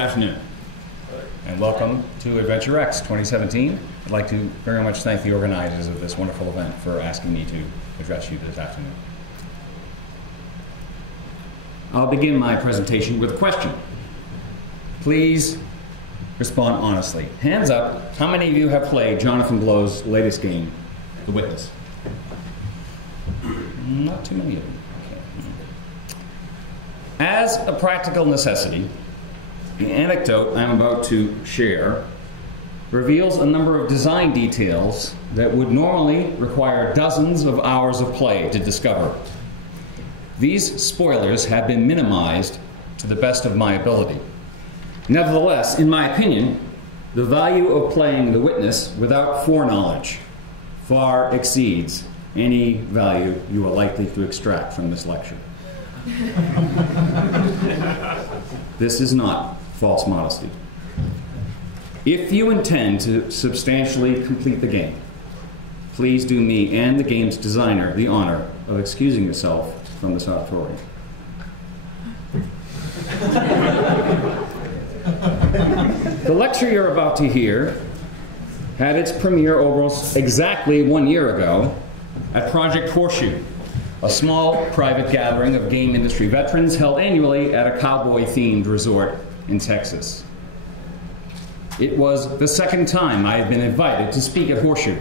afternoon, and welcome to AdventureX 2017. I'd like to very much thank the organizers of this wonderful event for asking me to address you this afternoon. I'll begin my presentation with a question. Please respond honestly. Hands up, how many of you have played Jonathan Blow's latest game, The Witness? Not too many of you. As a practical necessity, the anecdote I'm about to share reveals a number of design details that would normally require dozens of hours of play to discover. These spoilers have been minimized to the best of my ability. Nevertheless, in my opinion, the value of playing The Witness without foreknowledge far exceeds any value you are likely to extract from this lecture. This is not false modesty. If you intend to substantially complete the game, please do me and the game's designer the honor of excusing yourself from this auditorium. The lecture you're about to hear had its premiere almost exactly 1 year ago at Project Horseshoe, a small private gathering of game industry veterans held annually at a cowboy-themed resort in Texas. It was the second time I had been invited to speak at Horseshoe.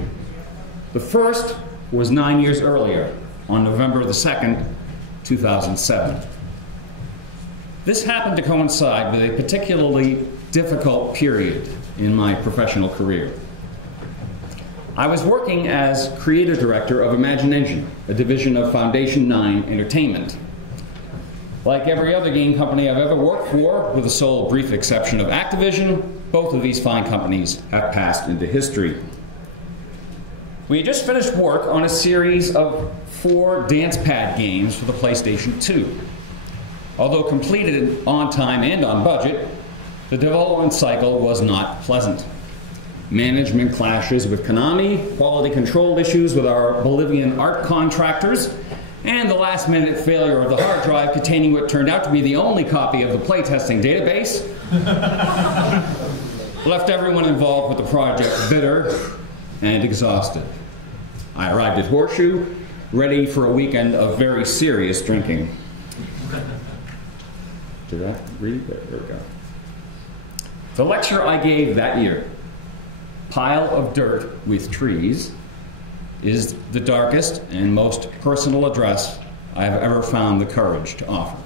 The first was 9 years earlier, on November the 2nd, 2007. This happened to coincide with a particularly difficult period in my professional career. I was working as creative director of Imagine Engine, a division of Foundation 9 Entertainment. Like every other game company I've ever worked for, with the sole brief exception of Activision, both of these fine companies have passed into history. We had just finished work on a series of 4 dance pad games for the PlayStation 2. Although completed on time and on budget, the development cycle was not pleasant. Management clashes with Konami, quality control issues with our Bolivian art contractors, and the last-minute failure of the hard drive containing what turned out to be the only copy of the playtesting database left everyone involved with the project bitter and exhausted. I arrived at Horseshoe, ready for a weekend of very serious drinking. Did I read that? There we go. The lecture I gave that year, Pile of Dirt with Trees, is the darkest and most personal address I have ever found the courage to offer.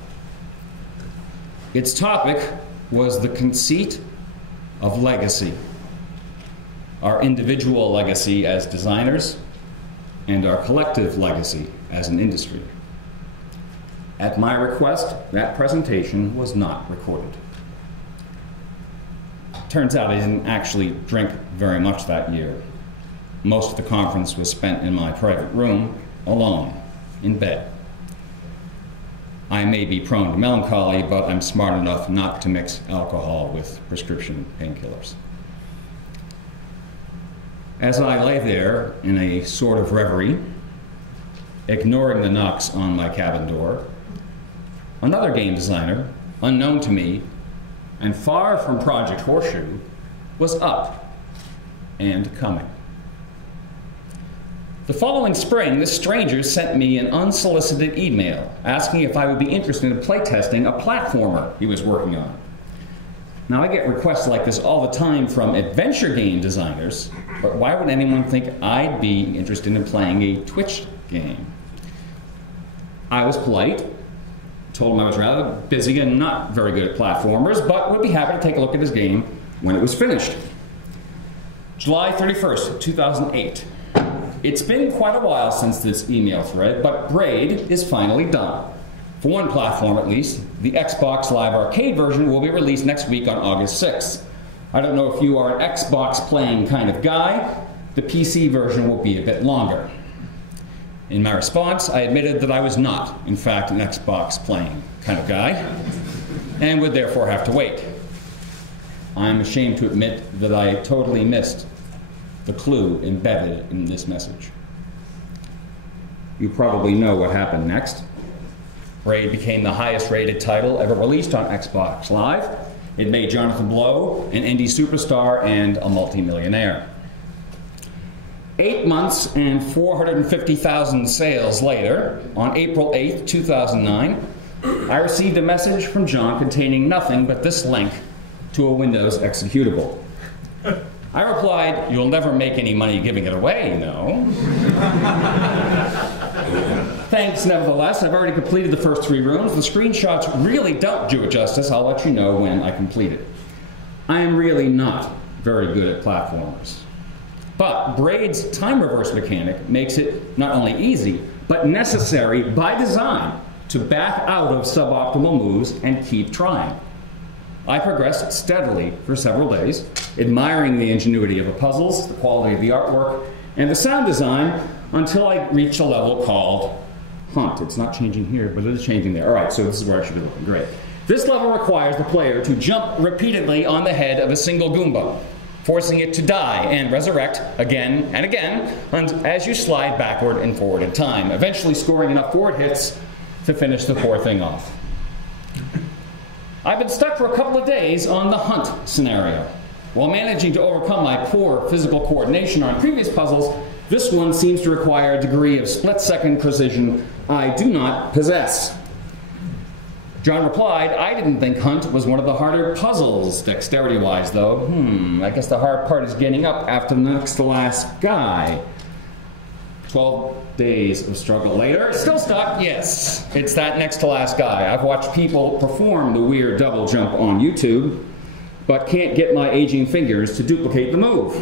Its topic was the conceit of legacy, our individual legacy as designers and our collective legacy as an industry. At my request, that presentation was not recorded. Turns out I didn't actually drink very much that year. Most of the conference was spent in my private room, alone, in bed. I may be prone to melancholy, but I'm smart enough not to mix alcohol with prescription painkillers. As I lay there in a sort of reverie, ignoring the knocks on my cabin door, another game designer, unknown to me, and far from Project Horseshoe, was up and coming. The following spring, this stranger sent me an unsolicited email asking if I would be interested in playtesting a platformer he was working on. Now, I get requests like this all the time from adventure game designers, but why would anyone think I'd be interested in playing a Twitch game? I was polite, told him I was rather busy and not very good at platformers, but would be happy to take a look at his game when it was finished. July 31st, 2008. It's been quite a while since this email thread, but Braid is finally done. For one platform at least, the Xbox Live Arcade version will be released next week on August 6th. I don't know if you are an Xbox playing kind of guy. The PC version will be a bit longer. In my response, I admitted that I was not, in fact, an Xbox playing kind of guy, and would therefore have to wait. I'm ashamed to admit that I totally missed the clue embedded in this message. You probably know what happened next. Braid became the highest rated title ever released on Xbox Live, It made Jonathan Blow an indie superstar and a multimillionaire. 8 months and 450,000 sales later, on April 8th, 2009, I received a message from John containing nothing but this link to a Windows executable. I replied, "You'll never make any money giving it away, no?" Thanks, nevertheless. I've already completed the first 3 rooms. The screenshots really don't do it justice. I'll let you know when I complete it. I am really not very good at platformers. But Braid's time reverse mechanic makes it not only easy, but necessary by design to back out of suboptimal moves and keep trying. I progressed steadily for several days, admiring the ingenuity of the puzzles, the quality of the artwork, and the sound design until I reached a level called Hunt. It's not changing here, but it is changing there. All right, so this is where I should be looking. Great. This level requires the player to jump repeatedly on the head of a single Goomba, forcing it to die and resurrect again and again as you slide backward and forward in time, eventually scoring enough forward hits to finish the poor thing off. I've been stuck for a couple of days on the Hunt scenario. While managing to overcome my poor physical coordination on previous puzzles, this one seems to require a degree of split-second precision I do not possess. John replied, "I didn't think Hunt was one of the harder puzzles, dexterity-wise, though. I guess the hard part is getting up after the next to last guy." 12 days of struggle later, still stuck? Yes, it's that next to last guy. I've watched people perform the weird double jump on YouTube, but can't get my aging fingers to duplicate the move.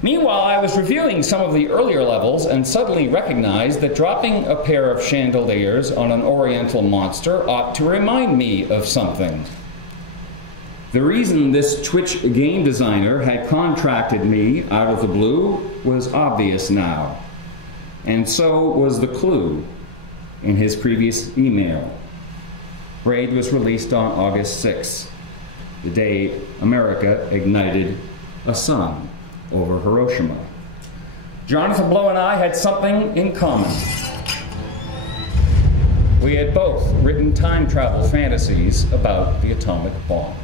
Meanwhile, I was reviewing some of the earlier levels and suddenly recognized that dropping a pair of chandeliers on an oriental monster ought to remind me of something. The reason this Twitch game designer had contracted me out of the blue was obvious now. And so was the clue in his previous email. Braid was released on August 6th, the day America ignited a sun over Hiroshima. Jonathan Blow and I had something in common. We had both written time travel fantasies about the atomic bomb.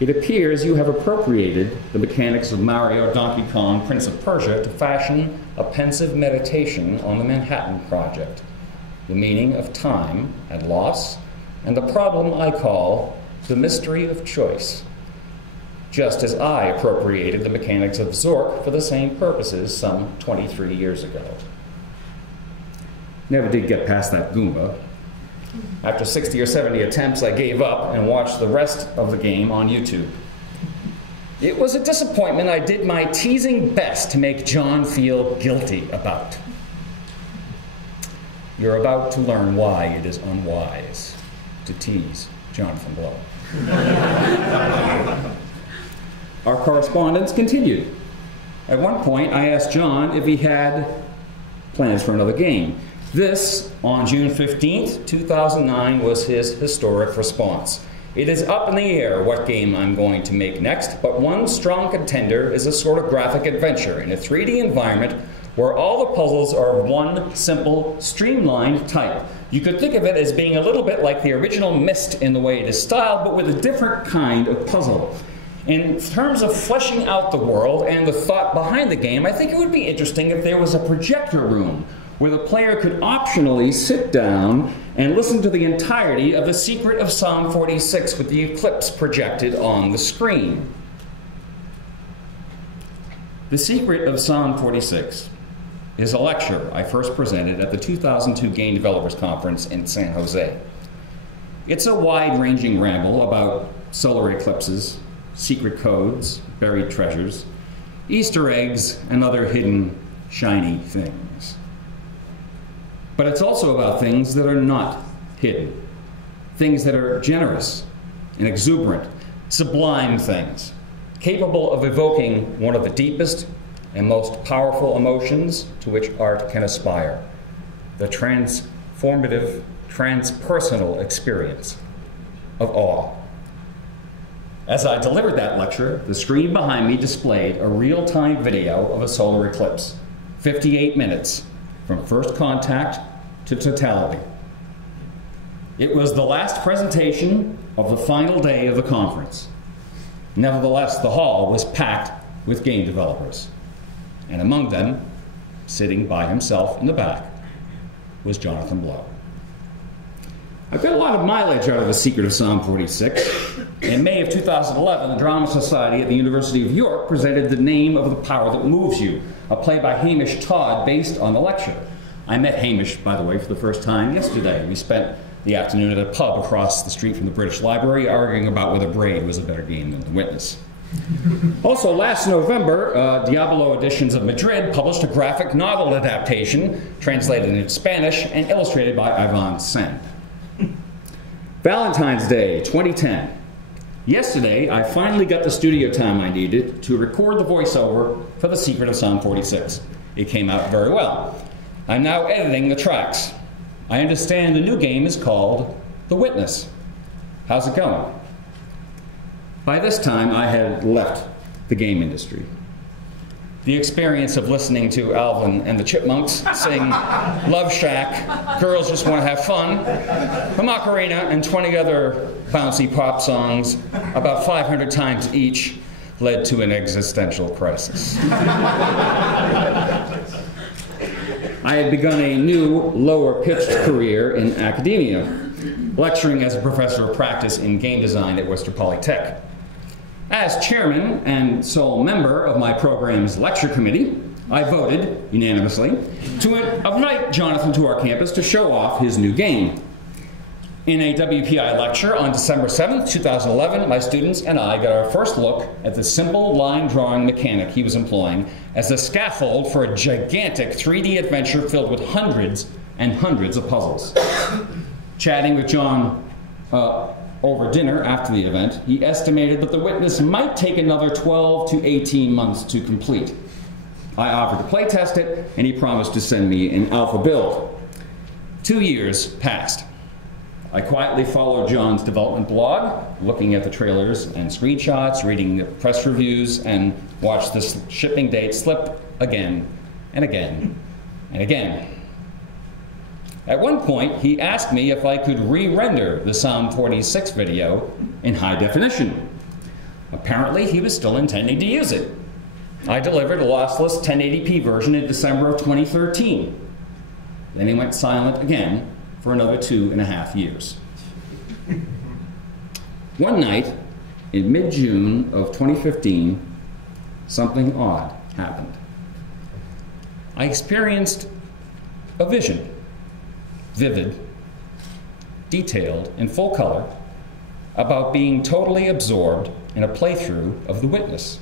It appears you have appropriated the mechanics of Mario, Donkey Kong, Prince of Persia to fashion a pensive meditation on the Manhattan Project, the meaning of time and loss, and the problem I call the mystery of choice, just as I appropriated the mechanics of Zork for the same purposes some 23 years ago. Never did get past that Goomba. After 60 or 70 attempts, I gave up and watched the rest of the game on YouTube. It was a disappointment I did my teasing best to make John feel guilty about. You're about to learn why it is unwise to tease Jonathan Blow. Our correspondence continued. At one point, I asked John if he had plans for another game. This, on June 15th, 2009, was his historic response. It is up in the air what game I'm going to make next, but one strong contender is a sort of graphic adventure in a 3D environment where all the puzzles are of one simple, streamlined type. You could think of it as being a little bit like the original Myst in the way it is styled, but with a different kind of puzzle. In terms of fleshing out the world and the thought behind the game, I think it would be interesting if there was a projector room where the player could optionally sit down and listen to the entirety of The Secret of Psalm 46 with the eclipse projected on the screen. The Secret of Psalm 46 is a lecture I first presented at the 2002 Game Developers Conference in San Jose. It's a wide-ranging ramble about solar eclipses, secret codes, buried treasures, Easter eggs, and other hidden, shiny things. But it's also about things that are not hidden, things that are generous and exuberant, sublime things, capable of evoking one of the deepest and most powerful emotions to which art can aspire, the transformative, transpersonal experience of awe. As I delivered that lecture, the screen behind me displayed a real-time video of a solar eclipse, 58 minutes, from first contact to totality. It was the last presentation of the final day of the conference. Nevertheless, the hall was packed with game developers. And among them, sitting by himself in the back, was Jonathan Blow. I've got a lot of mileage out of The Secret of Psalm 46. In May of 2011, the Drama Society at the University of York presented The Name of the Power That Moves You, a play by Hamish Todd based on the lecture. I met Hamish, by the way, for the first time yesterday. We spent the afternoon at a pub across the street from the British Library arguing about whether Braid was a better game than The Witness. Also, last November, Diablo Editions of Madrid published a graphic novel adaptation translated into Spanish and illustrated by Ivan Sand. Valentine's Day 2010. Yesterday, I finally got the studio time I needed to record the voiceover for The Secret of Psalm 46. It came out very well. I'm now editing the tracks. I understand the new game is called The Witness. How's it going? By this time, I had left the game industry. The experience of listening to Alvin and the Chipmunks sing Love Shack, Girls Just Want to Have Fun, the Macarena, and 20 other bouncy pop songs, about 500 times each, led to an existential crisis. I had begun a new, lower-pitched career in academia, lecturing as a professor of practice in game design at Worcester Polytech. As chairman and sole member of my program's lecture committee, I voted, unanimously, to invite Jonathan to our campus to show off his new game. In a WPI lecture on December 7th, 2011, my students and I got our first look at the simple line drawing mechanic he was employing as a scaffold for a gigantic 3D adventure filled with hundreds and hundreds of puzzles. Chatting with John over dinner after the event, he estimated that The Witness might take another 12 to 18 months to complete. I offered to play test it, and he promised to send me an alpha build. 2 years passed. I quietly followed John's development blog, looking at the trailers and screenshots, reading the press reviews, and watched the shipping date slip again and again and again. At one point, he asked me if I could re-render the Psalm 46 video in high definition. Apparently, he was still intending to use it. I delivered a lossless 1080p version in December of 2013. Then he went silent again for another 2.5 years. One night, in mid-June of 2015, something odd happened. I experienced a vision. Vivid, detailed, in full color, about being totally absorbed in a playthrough of The Witness.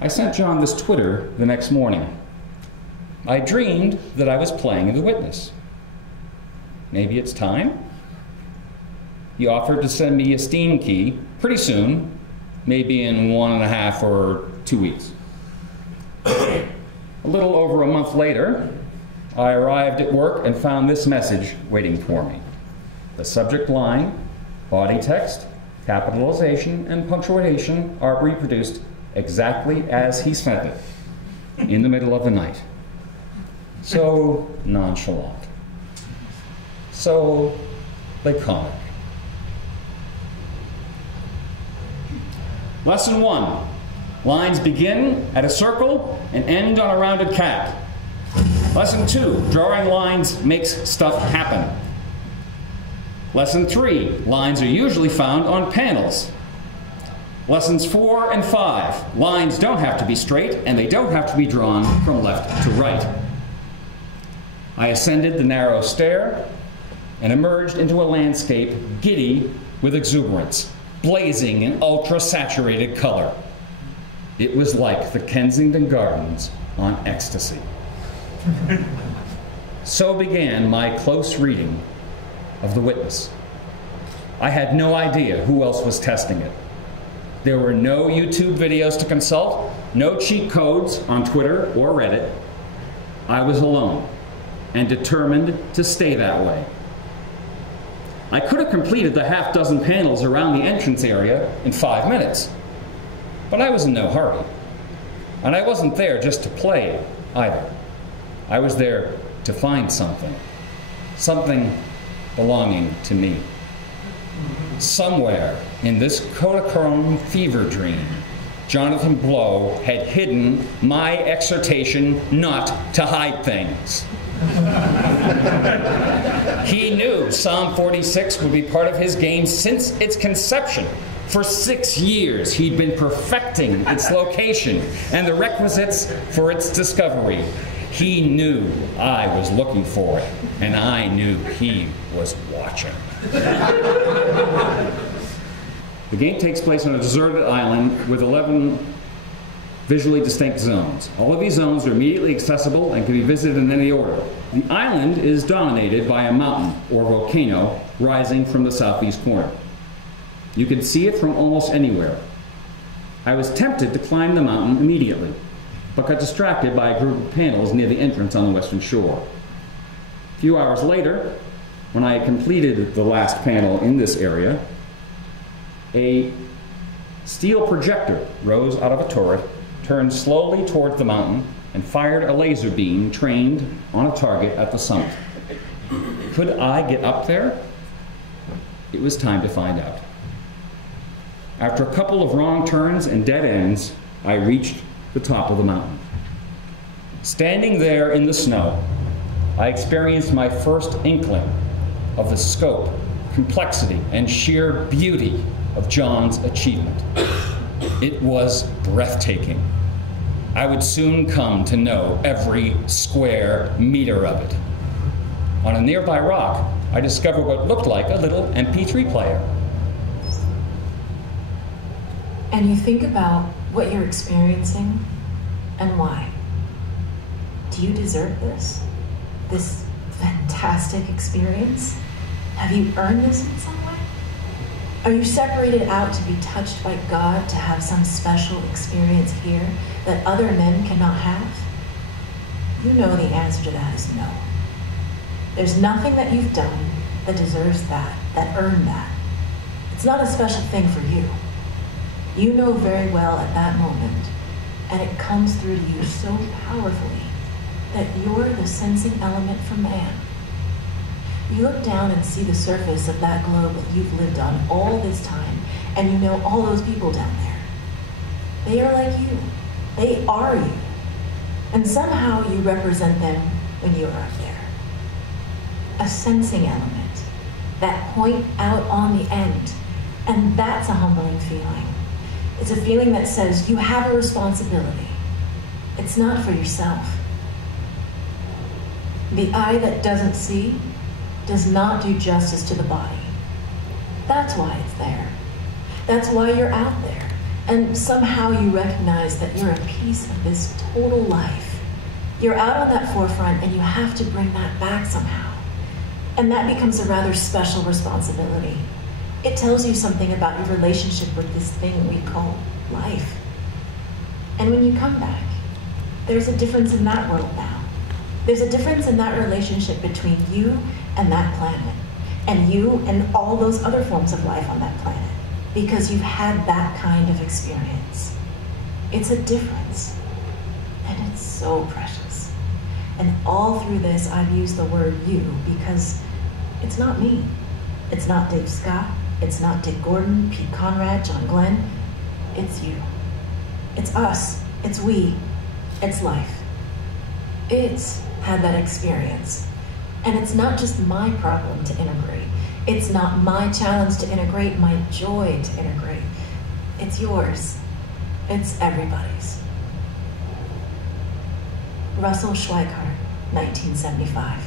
I sent John this Twitter the next morning. I dreamed that I was playing The Witness. Maybe it's time? He offered to send me a Steam key pretty soon, maybe in 1.5 or 2 weeks. A little over a month later, I arrived at work and found this message waiting for me. The subject line, body text, capitalization, and punctuation are reproduced exactly as he sent it, in the middle of the night. So nonchalant. So laconic. Lesson 1. Lines begin at a circle and end on a rounded cat. Lesson 2, drawing lines makes stuff happen. Lesson 3, lines are usually found on panels. Lessons 4 and 5, lines don't have to be straight and they don't have to be drawn from left to right. I ascended the narrow stair and emerged into a landscape giddy with exuberance, blazing in ultra-saturated color. It was like the Kensington Gardens on ecstasy. So began my close reading of The Witness. I had no idea who else was testing it. There were no YouTube videos to consult, no cheat codes on Twitter or Reddit. I was alone and determined to stay that way. I could have completed the half-dozen panels around the entrance area in 5 minutes, but I was in no hurry. And I wasn't there just to play either. I was there to find something. Something belonging to me. Somewhere in this Kodachrome fever dream, Jonathan Blow had hidden my exhortation not to hide things. He knew Psalm 46 would be part of his game since its conception. For 6 years, he'd been perfecting its location and the requisites for its discovery. He knew I was looking for it, and I knew he was watching. The game takes place on a deserted island with 11 visually distinct zones. All of these zones are immediately accessible and can be visited in any order. The island is dominated by a mountain, or volcano, rising from the southeast corner. You can see it from almost anywhere. I was tempted to climb the mountain immediately, but got distracted by a group of panels near the entrance on the western shore. A few hours later, when I had completed the last panel in this area, a steel projector rose out of a turret, turned slowly towards the mountain, and fired a laser beam trained on a target at the summit. Could I get up there? It was time to find out. After a couple of wrong turns and dead ends, I reached the top of the mountain. Standing there in the snow, I experienced my first inkling of the scope, complexity, and sheer beauty of John's achievement. It was breathtaking. I would soon come to know every square meter of it. On a nearby rock, I discovered what looked like a little MP3 player. And you think about what you're experiencing and why. Do you deserve this? This fantastic experience? Have you earned this in some way? Are you separated out to be touched by God, to have some special experience here that other men cannot have? You know the answer to that is no. There's nothing that you've done that deserves that earned that. It's not a special thing for you. You know very well at that moment, and it comes through to you so powerfully, that you're the sensing element for man. You look down and see the surface of that globe that you've lived on all this time, and you know all those people down there. They are like you. They are you. And somehow you represent them when you are up there. A sensing element, that point out on the end, and that's a humbling feeling. It's a feeling that says you have a responsibility. It's not for yourself. The eye that doesn't see does not do justice to the body. That's why it's there. That's why you're out there. And somehow you recognize that you're a piece of this total life. You're out on that forefront and you have to bring that back somehow. And that becomes a rather special responsibility. It tells you something about your relationship with this thing we call life. And when you come back, there's a difference in that world now. There's a difference in that relationship between you and that planet, and you and all those other forms of life on that planet, because you've had that kind of experience. It's a difference, and it's so precious. And all through this, I've used the word you because it's not me. It's not Dave Scott. It's not Dick Gordon, Pete Conrad, John Glenn. It's you. It's us. It's we. It's life. It's had that experience. And it's not just my problem to integrate. It's not my challenge to integrate, my joy to integrate. It's yours. It's everybody's. Russell Schweikart, 1975.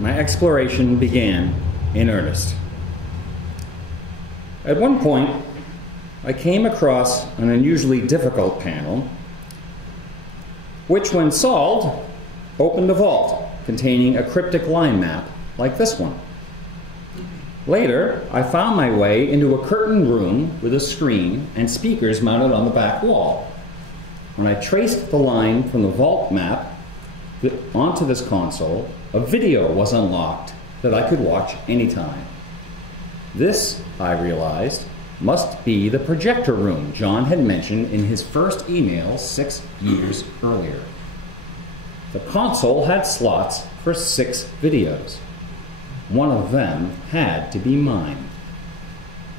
My exploration began in earnest. At one point, I came across an unusually difficult panel, which, when solved, opened a vault containing a cryptic line map like this one. Later, I found my way into a curtained room with a screen and speakers mounted on the back wall. When I traced the line from the vault map onto this console, a video was unlocked that I could watch anytime. This, I realized, must be the projector room John had mentioned in his first email 6 years earlier. The console had slots for 6 videos. One of them had to be mine.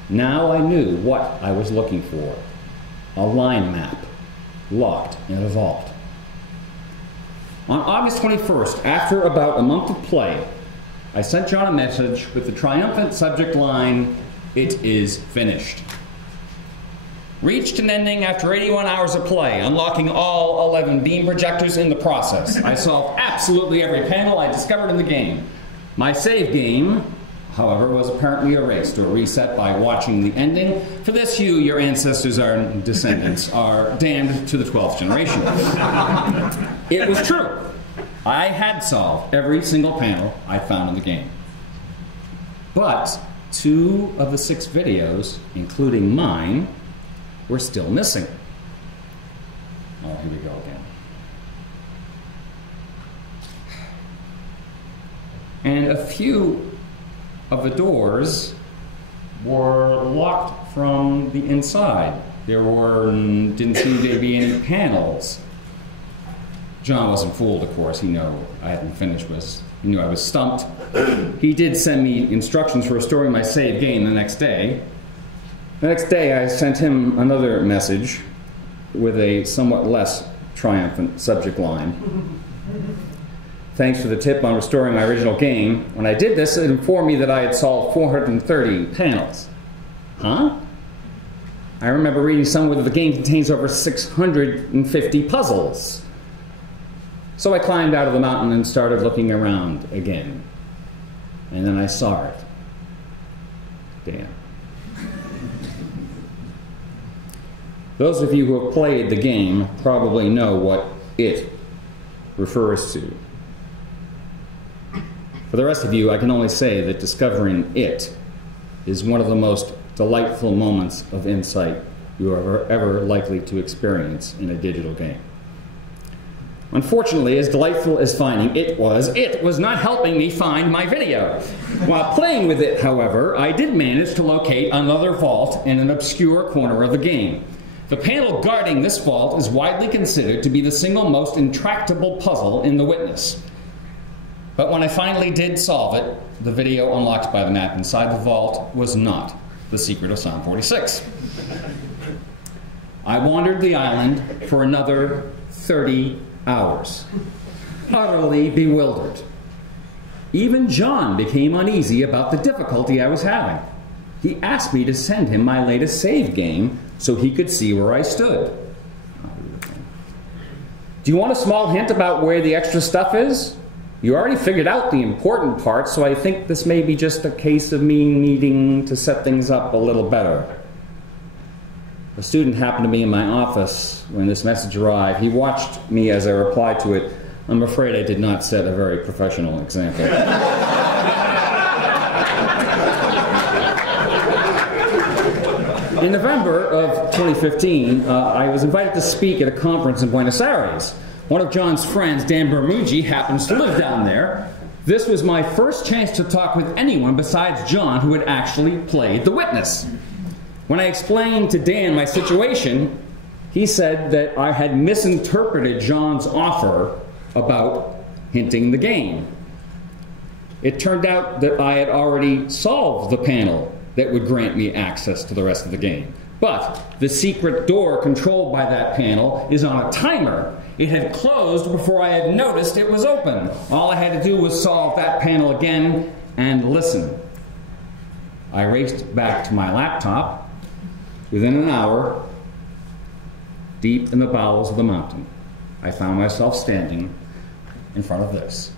Now I knew what I was looking for. A line map, locked in a vault. On August 21st, after about a month of play, I sent John a message with the triumphant subject line, "It is finished." Reached an ending after 81 hours of play, unlocking all 11 beam projectors in the process. I solved absolutely every panel I discovered in the game. My save game, however, was apparently erased or reset by watching the ending. For this, you, your ancestors or descendants, are damned to the 12th generation. It was true. I had solved every single panel I found in the game. But 2 of the 6 videos, including mine, were still missing. Oh, here we go again. And a few of the doors were locked from the inside. Didn't seem to be any panels. John wasn't fooled, of course. He knew I hadn't finished. He knew I was stumped. He did send me instructions for restoring my save game the next day. The next day, I sent him another message with a somewhat less triumphant subject line. Thanks for the tip on restoring my original game. When I did this, it informed me that I had solved 430 panels. Huh? I remember reading somewhere that the game contains over 650 puzzles. So I climbed out of the mountain and started looking around again. And then I saw it. Damn. Those of you who have played the game probably know what it refers to. For the rest of you, I can only say that discovering it is one of the most delightful moments of insight you are ever likely to experience in a digital game. Unfortunately, as delightful as finding it was not helping me find my video. While playing with it, however, I did manage to locate another vault in an obscure corner of the game. The panel guarding this vault is widely considered to be the single most intractable puzzle in The Witness. But when I finally did solve it, the video unlocked by the map inside the vault was not the secret of Psalm 46. I wandered the island for another 30 hours, utterly bewildered. Even John became uneasy about the difficulty I was having. He asked me to send him my latest save game so he could see where I stood. Do you want a small hint about where the extra stuff is? You already figured out the important part, so I think this may be just a case of me needing to set things up a little better. A student happened to be in my office when this message arrived. He watched me as I replied to it. I'm afraid I did not set a very professional example. In November of 2015, I was invited to speak at a conference in Buenos Aires. One of John's friends, Dan Bermucci, happens to live down there. This was my first chance to talk with anyone besides John who had actually played The Witness. When I explained to Dan my situation, he said that I had misinterpreted John's offer about hinting the game. It turned out that I had already solved the panel that would grant me access to the rest of the game. But the secret door controlled by that panel is on a timer. It had closed before I had noticed it was open. All I had to do was solve that panel again and listen. I raced back to my laptop. Within an hour, deep in the bowels of the mountain, I found myself standing in front of this.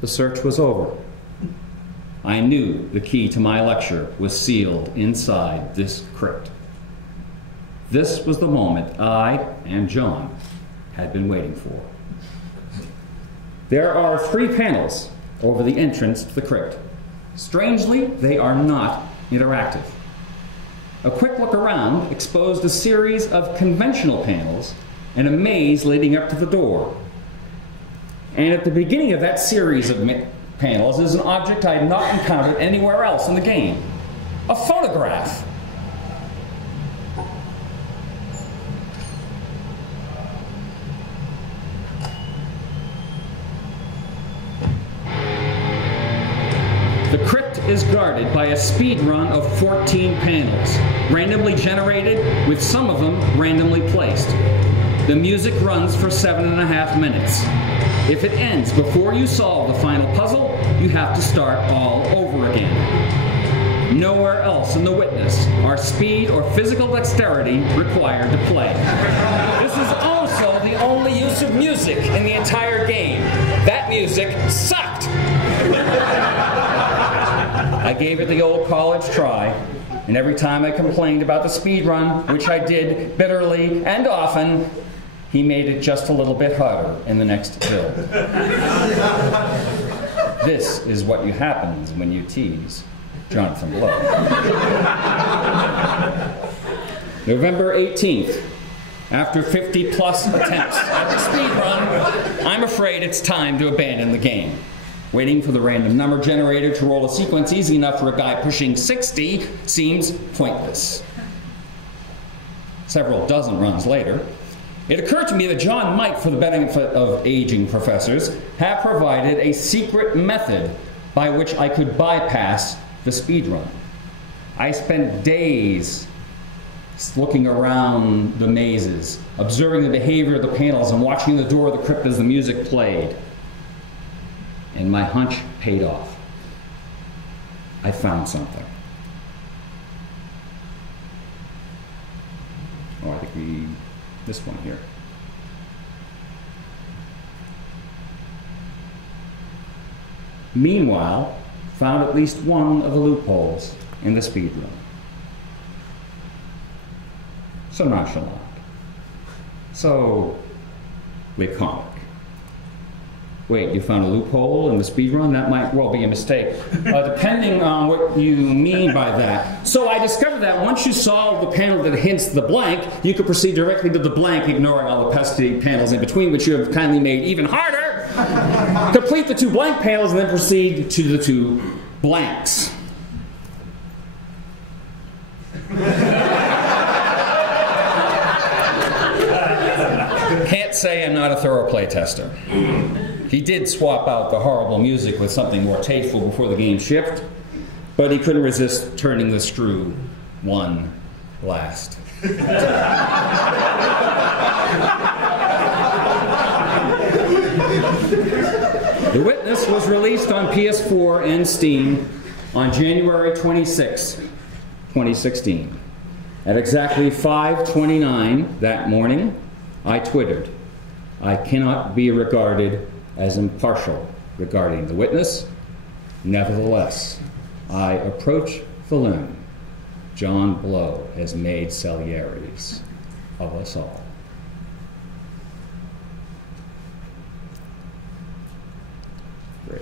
The search was over. I knew the key to my lecture was sealed inside this crypt. This was the moment I and John had been waiting for. There are 3 panels over the entrance to the crypt. Strangely, they are not interactive. A quick look around exposed a series of conventional panels and a maze leading up to the door. And at the beginning of that series of panels is an object I had not encountered anywhere else in the game. A phonograph. The crypt is guarded by a speed run of 14 panels, randomly generated, with some of them randomly placed. The music runs for 7.5 minutes. If it ends before you solve the final puzzle, you have to start all over again. Nowhere else in The Witness are speed or physical dexterity required to play. This is also the only use of music in the entire game. That music sucked! I gave it the old college try, and every time I complained about the speed run, which I did bitterly and often, he made it just a little bit harder in the next build. This is what happens when you tease Jonathan Blow. November 18th. After 50-plus attempts at the speed run, I'm afraid it's time to abandon the game. Waiting for the random number generator to roll a sequence easy enough for a guy pushing 60 seems pointless. Several dozen runs later, it occurred to me that John might, for the benefit of aging professors, have provided a secret method by which I could bypass the speed run. I spent days looking around the mazes, observing the behavior of the panels and watching the door of the crypt as the music played. And my hunch paid off. I found something. Oh, I think this one here. Meanwhile, found at least one of the loopholes in the speed run. So nonchalant. So laconic. Wait, you found a loophole in the speed run? That might well be a mistake, depending on what you mean by that. So I discovered that once you solve the panel that hints the blank, you could proceed directly to the blank, ignoring all the pesky panels in between, which you have kindly made even harder. Complete the 2 blank panels and then proceed to the 2 blanks. Can't say I'm not a thorough play tester. He did swap out the horrible music with something more tasteful before the game shipped, but he couldn't resist turning the screw one last. The Witness was released on PS4 and Steam on January 26, 2016. At exactly 5:29 that morning, I twittered, "I cannot be regarded as impartial regarding The Witness. Nevertheless, I approach the Loom. John Blow has made Salieri's of us all." Great.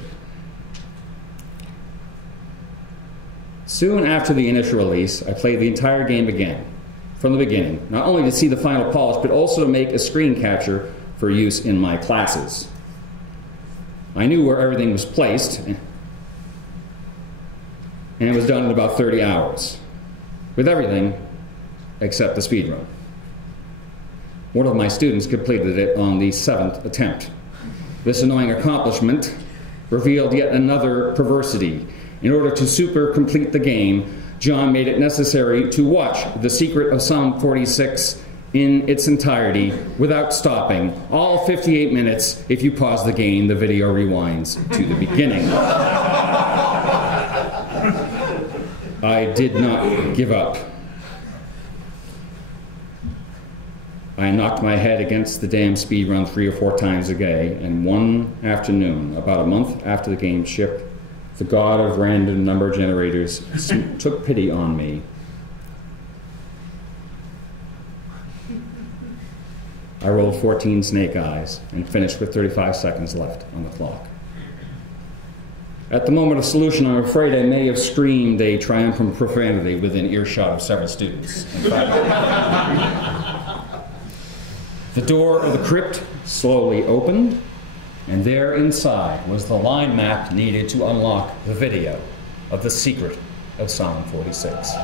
Soon after the initial release, I played the entire game again, from the beginning, not only to see the final polish, but also to make a screen capture for use in my classes. I knew where everything was placed, and it was done in about 30 hours, with everything except the speed run. One of my students completed it on the 7th attempt. This annoying accomplishment revealed yet another perversity. In order to super complete the game, John made it necessary to watch The Secret of Psalm 46 in its entirety without stopping. All 58 minutes. If you pause the game, the video rewinds to the beginning. I did not give up. I knocked my head against the damn speed run 3 or 4 times a day, and one afternoon, about a month after the game shipped, the god of random number generators took pity on me. I rolled 14 snake eyes and finished with 35 seconds left on the clock. At the moment of solution, I'm afraid I may have screamed a triumphant profanity within earshot of several students. In fact, the door of the crypt slowly opened, and there inside was the line map needed to unlock the video of The Secret of Psalm 46.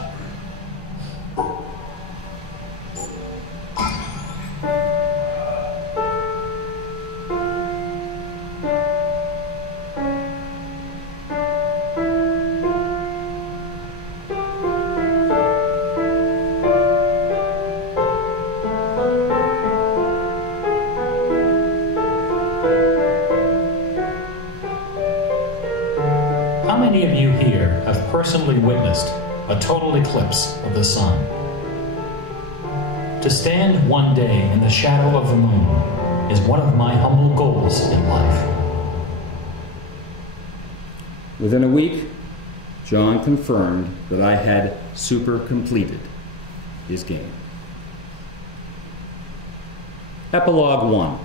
here have personally witnessed a total eclipse of the sun. To stand one day in the shadow of the moon is one of my humble goals in life. Within a week, John confirmed that I had super completed his game. Epilogue 1.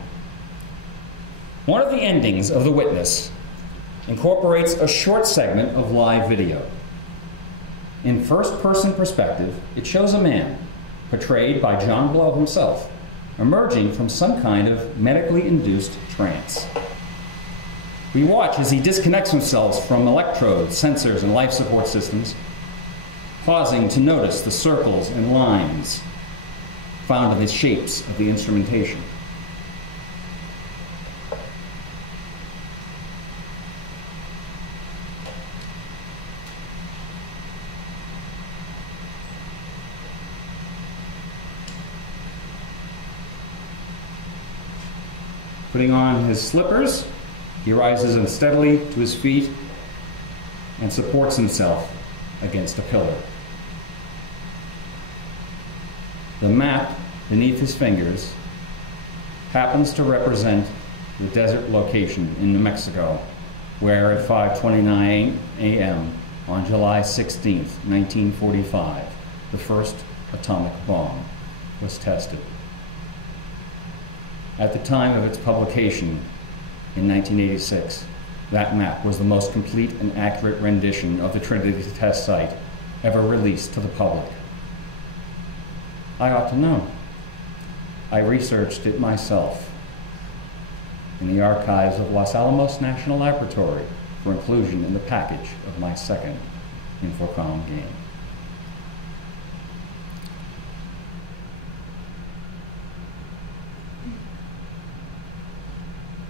One of the endings of The Witness incorporates a short segment of live video. In first-person perspective, it shows a man, portrayed by John Blow himself, emerging from some kind of medically induced trance. We watch as he disconnects himself from electrodes, sensors, and life support systems, pausing to notice the circles and lines found in the shapes of the instrumentation. Putting on his slippers, he rises unsteadily to his feet and supports himself against a pillar. The map beneath his fingers happens to represent the desert location in New Mexico, where at 5:29 a.m. on July 16, 1945, the first atomic bomb was tested. At the time of its publication in 1986, that map was the most complete and accurate rendition of the Trinity test site ever released to the public. I ought to know. I researched it myself in the archives of Los Alamos National Laboratory for inclusion in the package of my second Infocom game.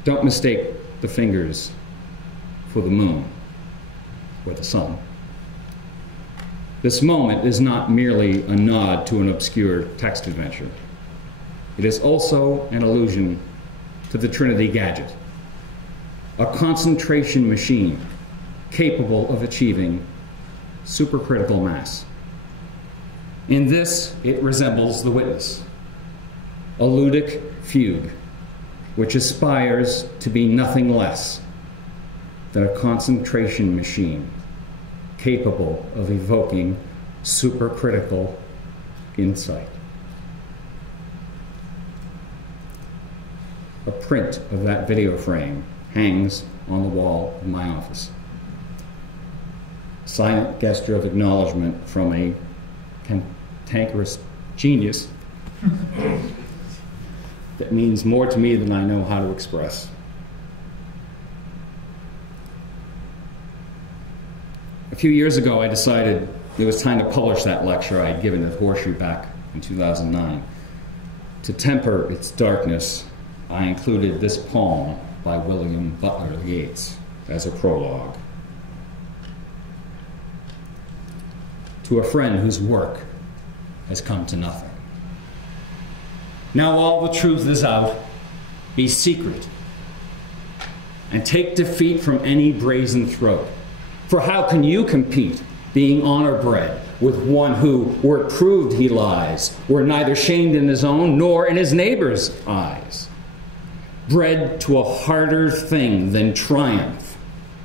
Don't mistake the fingers for the moon or the sun. This moment is not merely a nod to an obscure text adventure. It is also an allusion to the Trinity gadget, a concentration machine capable of achieving supercritical mass. In this, it resembles The Witness, a ludic fugue which aspires to be nothing less than a concentration machine capable of evoking supercritical insight. A print of that video frame hangs on the wall of my office. A silent gesture of acknowledgement from a cantankerous genius that means more to me than I know how to express. A few years ago, I decided it was time to publish that lecture I had given at Horseshoe back in 2009. To temper its darkness, I included this poem by William Butler Yeats as a prologue. To a friend whose work has come to nothing. Now all the truth is out. Be secret and take defeat from any brazen throat. For how can you compete, being honor-bred, with one who, were it proved he lies, were neither shamed in his own nor in his neighbor's eyes? Bred to a harder thing than triumph,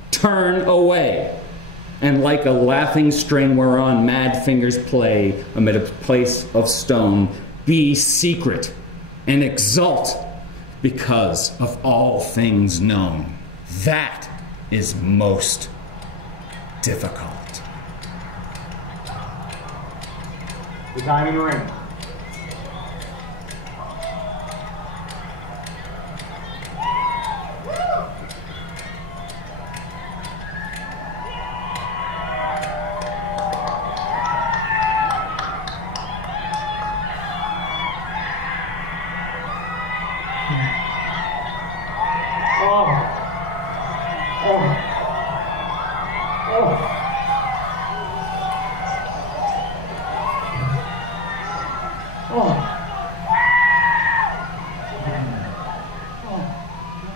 turn away, and like a laughing string whereon mad fingers play amid a place of stone, be secret and exult because of all things known. That is most difficult. The diamond ring.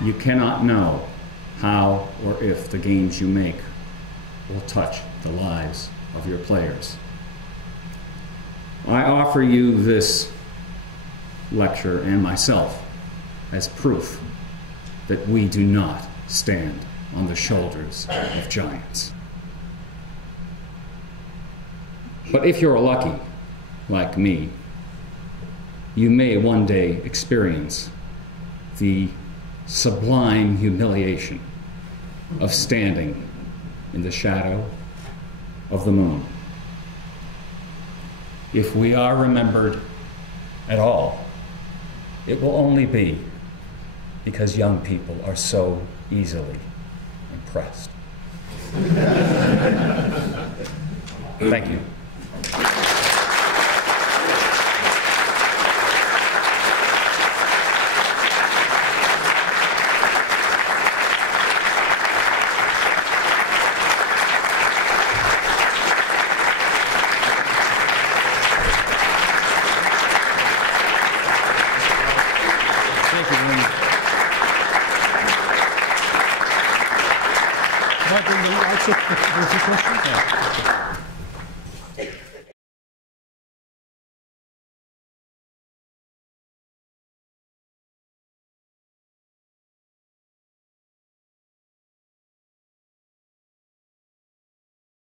You cannot know how or if the gains you make will touch the lives of your players. I offer you this lecture and myself as proof that we do not stand on the shoulders of giants. But if you're lucky, like me, you may one day experience the sublime humiliation of standing in the shadow of the moon. If we are remembered at all, it will only be because young people are so easily impressed. Thank you. Can I bring the lights up? There's a question? Yeah.